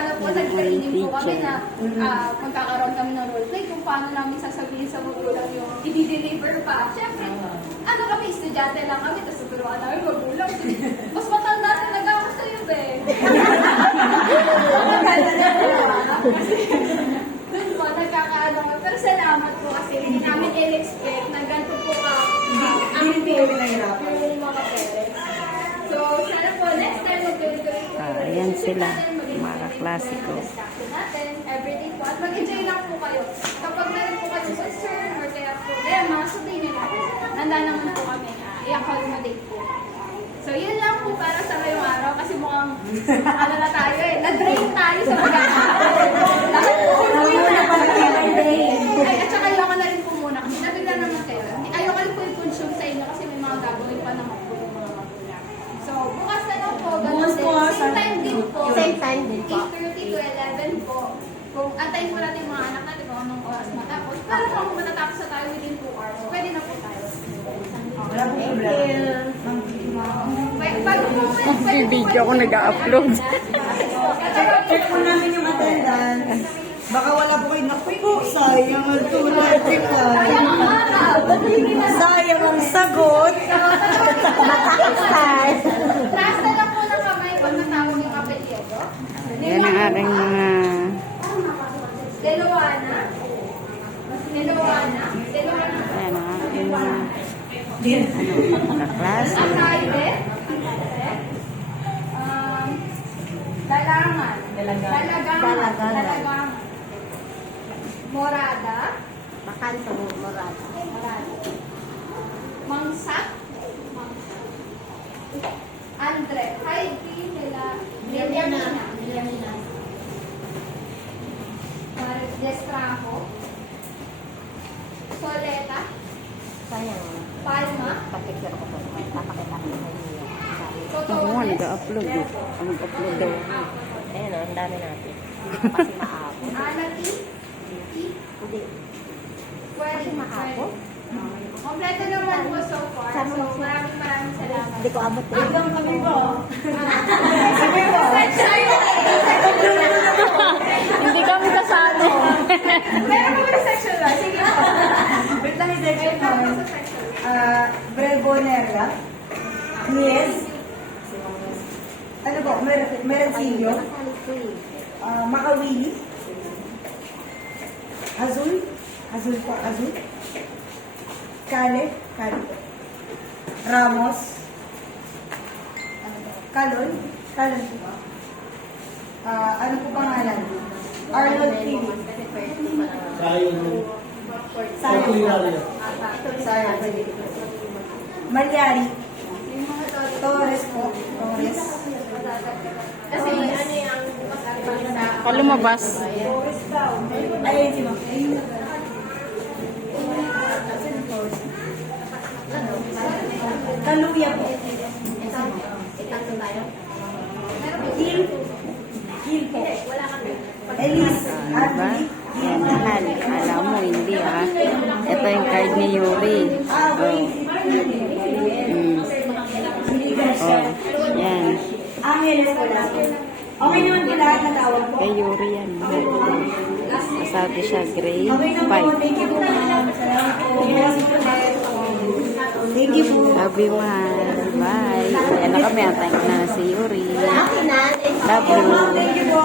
sana po nag-training po kami na magkakaroon kami ng roleplay kung paano namin sasabihin sa magulang yung i-deliver pa. Siyempre, ano kami, estudyante lang kami, tapos tuturuan namin magulang. Mas matanda talaga ako sa'yo, be. Doon po, nagkakaano kami. Pero salamat po kasi hindi namin in-expect na ganito po ang yung mga parents. So, sana po, next time mag-tuloy-tuloy po. Ayan sila, mga klasiko. Everything po. At mag-enjoy lang po kayo. Kapag meron po kayo concern or kaya problema, sabihin nyo lang. Nanda naman po kami na i-accommodate po. So, yun lang po para sa ngayong araw kasi mukhang ano na tayo eh. Na-drain tayo sa pagkakaroon. Lahat po ay, at saka ayoko na rin po muna kasi nabigla naman kayo. Ayoko rin po i-consume sa inyo kasi may mga gagawin pa naman po yung mga magulang. So, bukas na lang po. Bukas po. Same time din po. Same time din po. 8:30 to 11 po. Kung antayin po natin yung mga anak natin kung anong oras matapos. Pero kung matatapos na tayo within 2 hours, pwede na po tayo. Wala po problema. Bago po, pwede po Video ko nag-upload. Check po namin yung attendance. Baka wala po kayo. Naku, sayang ang tulad ka. Sayang ang sagot. Taas na lang po ng kamay pag natawag yung apelyedo. Yan ang aking mga Deloana. Deloana. Deloana. ayan ang aking mga kaklase. Akaide. Dalangan. Dalagangan. Morada. Makanto mo, Morada. Morada. Mangsak. Andre. Heidi. Liliana. Destrajo. Soleta. Sayang. Palma. Papicture ko po. Papakita ko sa inyo. Oo nga, nag-upload eh. Mag-upload daw. Ayun o, ang dami natin. Kasi maapo. Anati. Hindi. Pwede Maapo? Kompleto naman po so far. So, maraming salamat. Hindi ko abot. Hanggang kami po. Hindi kami kasali. Meron po yung section lang. Sige po. Wait lang yung section Meron po namin. sa section. Brevonera. Yes. Ano po? Merencillo. Makawili. Azul. Azul po. Azul. Kale. Kale po. Ramos. Kalon. Kalon po ba? Ano po pangalan? Arnold Philip. Sayang. Malyari. Torres po. Torres. Kasi ano yung mas sa... Palumabas. Torres daw. Ayun si Ma'am. Kaluya po. Itanto tayo? Gil. Gil po. Wala kami. Elise. Diba? Yan, mahal. Alam mo, hindi ah. Ito yung card ni Yuri. Oh. Oh. Yan. Angeles po lang. Okay naman po lahat na tawag po. Kay Yuri yan. Sabi siya, grade Okay na po. 5. Thank you po. Salamat po. Thank you po. Love you, mahal. Bye. Ayan na kami. Antayin ko na si Yuri. Love you. Thank you po.